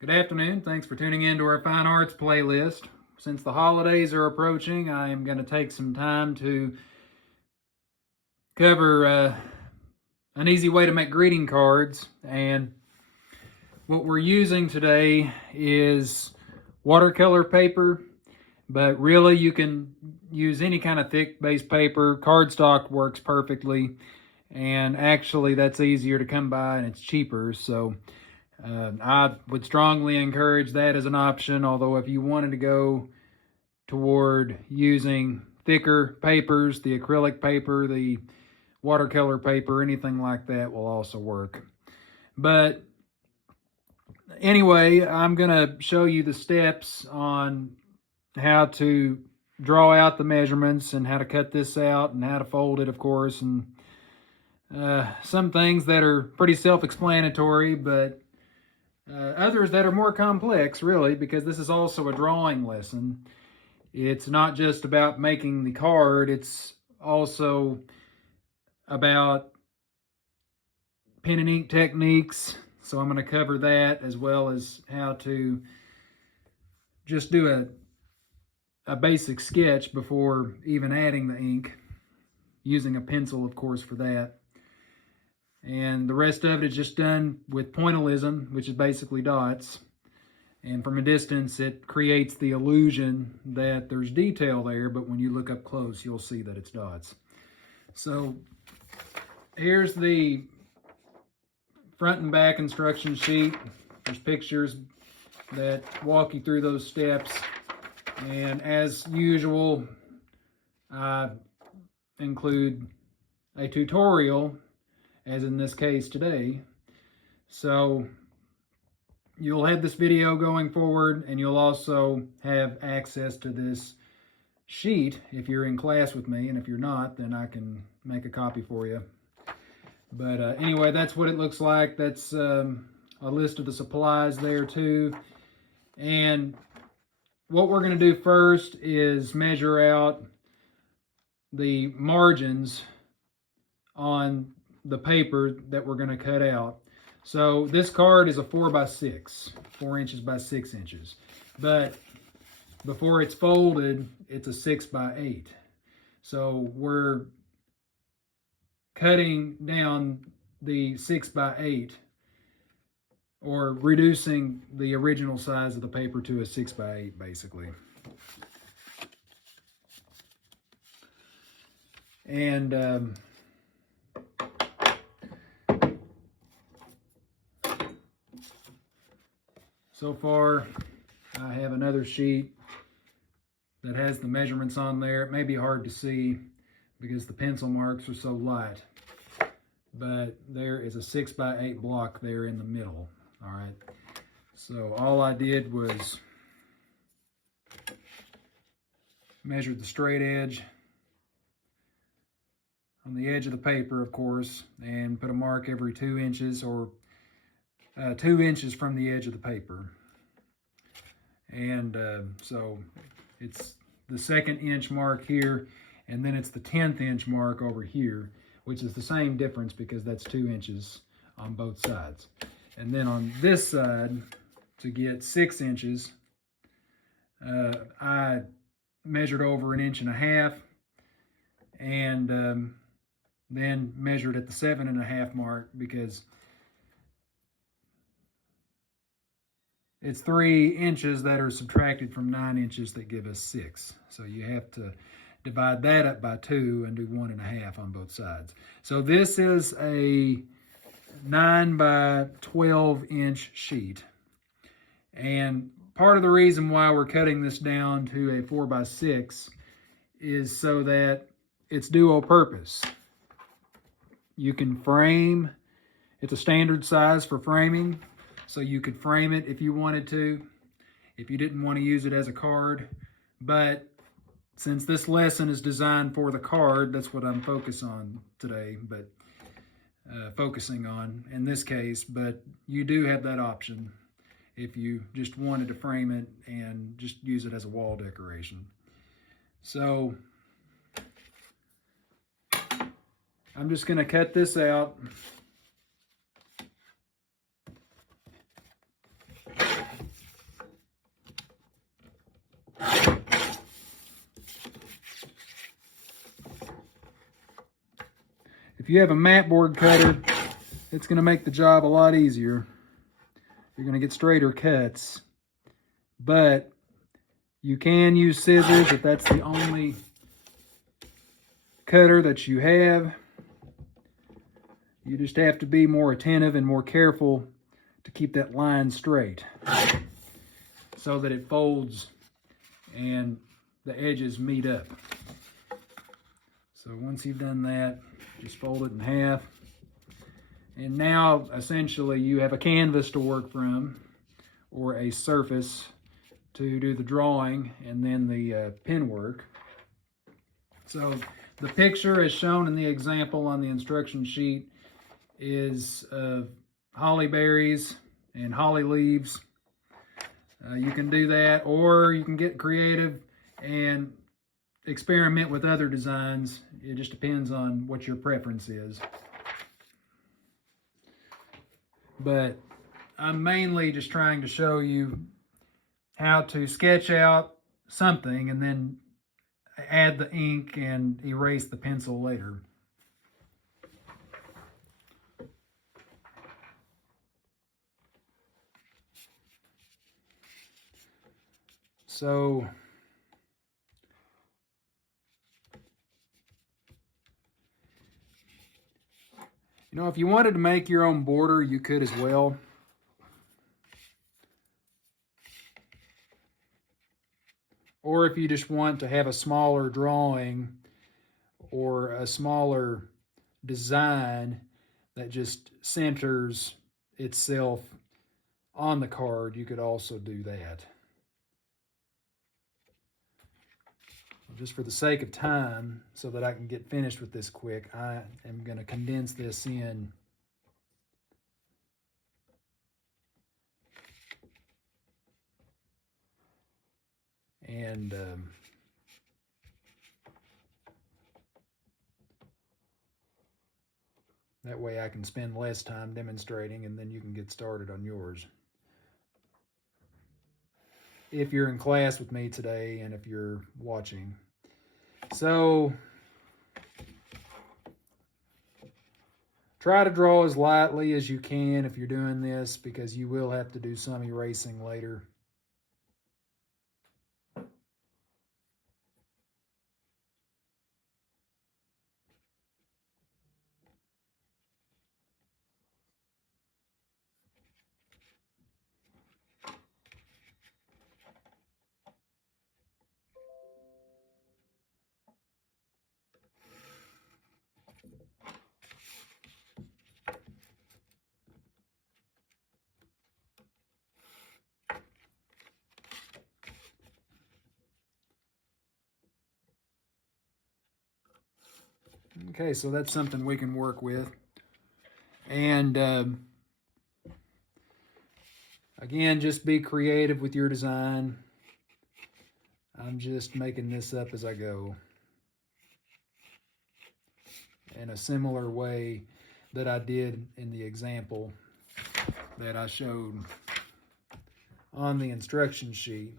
Good afternoon. Thanks for tuning in to our Fine Arts playlist. Since the holidays are approaching, I am going to take some time to cover an easy way to make greeting cards. And what we're using today is watercolor paper, but really you can use any kind of thick base paper. Cardstock works perfectly, and actually that's easier to come by and it's cheaper. So I would strongly encourage that as an option, although if you wanted to go toward using thicker papers, the acrylic paper, the watercolor paper, anything like that will also work. But anyway, I'm going to show you the steps on how to draw out the measurements and how to cut this out and how to fold it, of course, and some things that are pretty self-explanatory, but others that are more complex, really, because this is also a drawing lesson. It's not just about making the card, it's also about pen and ink techniques. So I'm going to cover that, as well as how to just do a basic sketch before even adding the ink, using a pencil, of course, for that. And the rest of it is just done with pointillism, which is basically dots. And from a distance, it creates the illusion that there's detail there, but when you look up close, you'll see that it's dots. So here's the front and back instruction sheet. There's pictures that walk you through those steps. And as usual, I include a tutorial, as in this case today. So you'll have this video going forward, and you'll also have access to this sheet if you're in class with me, and if you're not, then I can make a copy for you. But anyway, that's what it looks like. That's a list of the supplies there too. And what we're going to do first is measure out the margins on the paper that we're going to cut out. So this card is a 4x6, 4 inches by 6 inches. But before it's folded, it's a 6x8. So we're cutting down the 6x8, or reducing the original size of the paper to a 6x8, basically. And so far, I have another sheet that has the measurements on there. It may be hard to see because the pencil marks are so light, but there is a 6x8 block there in the middle. All right. So all I did was measure the straight edge on the edge of the paper, of course, and put a mark every 2 inches, or 2 inches from the edge of the paper. And so it's the 2nd inch mark here, and then it's the 10th inch mark over here, which is the same difference because that's 2 inches on both sides. And then on this side, to get 6 inches, I measured over 1.5 inches, and then measured at the 7.5 mark, because it's 3 inches that are subtracted from 9 inches that give us 6. So you have to divide that up by 2 and do 1.5 on both sides. So this is a 9 by 12 inch sheet. And part of the reason why we're cutting this down to a 4x6 is so that it's dual purpose. You can frame, it's a standard size for framing, so you could frame it if you wanted to, if you didn't want to use it as a card. But since this lesson is designed for the card, that's what I'm focusing on today, but focusing on in this case. But you do have that option if you just wanted to frame it and just use it as a wall decoration. So I'm just going to cut this out. If you have a mat board cutter, it's going to make the job a lot easier. You're going to get straighter cuts. But you can use scissors if that's the only cutter that you have. You just have to be more attentive and more careful to keep that line straight so that it folds and the edges meet up. So once you've done that, just fold it in half. And now essentially you have a canvas to work from, or a surface to do the drawing and then the pen work. So the picture as shown in the example on the instruction sheet is holly berries and holly leaves. You can do that, or you can get creative and experiment with other designs. It just depends on what your preference is. But I'm mainly just trying to show you how to sketch out something and then add the ink and erase the pencil later. So if you wanted to make your own border, you could as well. Or if you just want to have a smaller drawing or a smaller design that just centers itself on the card, you could also do that. Just for the sake of time, so that I can get finished with this quick, I am going to condense this in. And that way I can spend less time demonstrating, and then you can get started on yours. If you're in class with me today and if you're watching. So try to draw as lightly as you can if you're doing this, because you will have to do some erasing later. Okay, so that's something we can work with. And again, just be creative with your design. I'm just making this up as I go, in a similar way that I did in the example that I showed on the instruction sheet.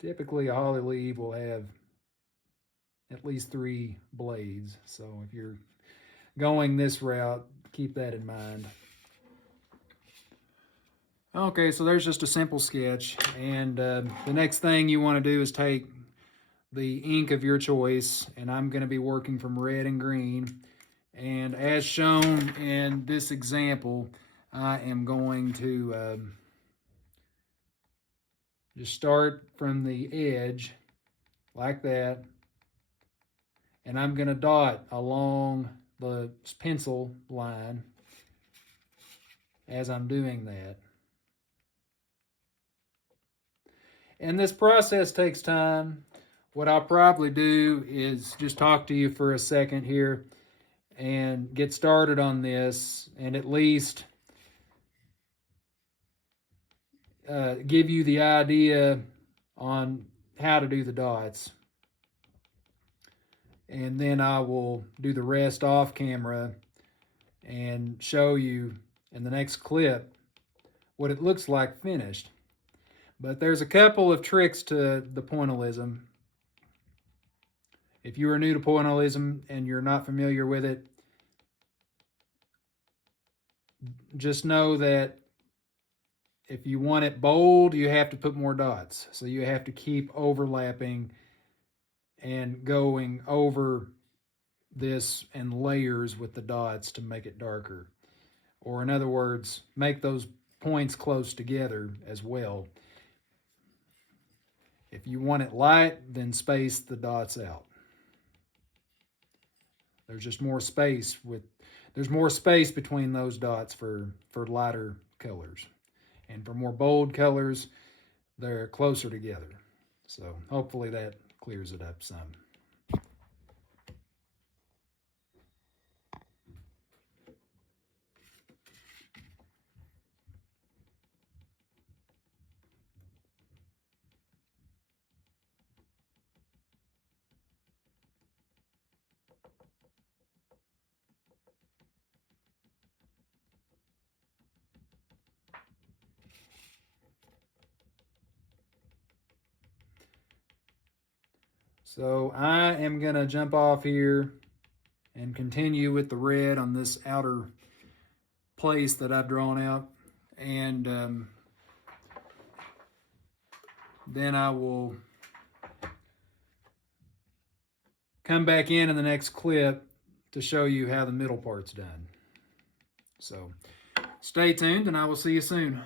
Typically, a holly leaf will have at least 3 blades. So if you're going this route, keep that in mind. Okay, so there's just a simple sketch, and the next thing you want to do is take the ink of your choice, and I'm going to be working from red and green. And as shown in this example, I am going to just start from the edge like that, and I'm going to dot along the pencil line as I'm doing that. And this process takes time. What I'll probably do is just talk to you for a second here and get started on this, and at least give you the idea on how to do the dots. And then I will do the rest off camera and show you in the next clip what it looks like finished. But there's a couple of tricks to the pointillism. If you are new to pointillism and you're not familiar with it, just know that if you want it bold, you have to put more dots. So you have to keep overlapping and going over this in layers with the dots to make it darker. Or in other words, make those points close together as well. If you want it light, then space the dots out. There's just more space there's more space between those dots for lighter colors. And for more bold colors, they're closer together. So hopefully that clears it up some. So I am going to jump off here and continue with the red on this outer place that I've drawn out. And then I will come back in the next clip to show you how the middle part's done. So stay tuned and I will see you soon.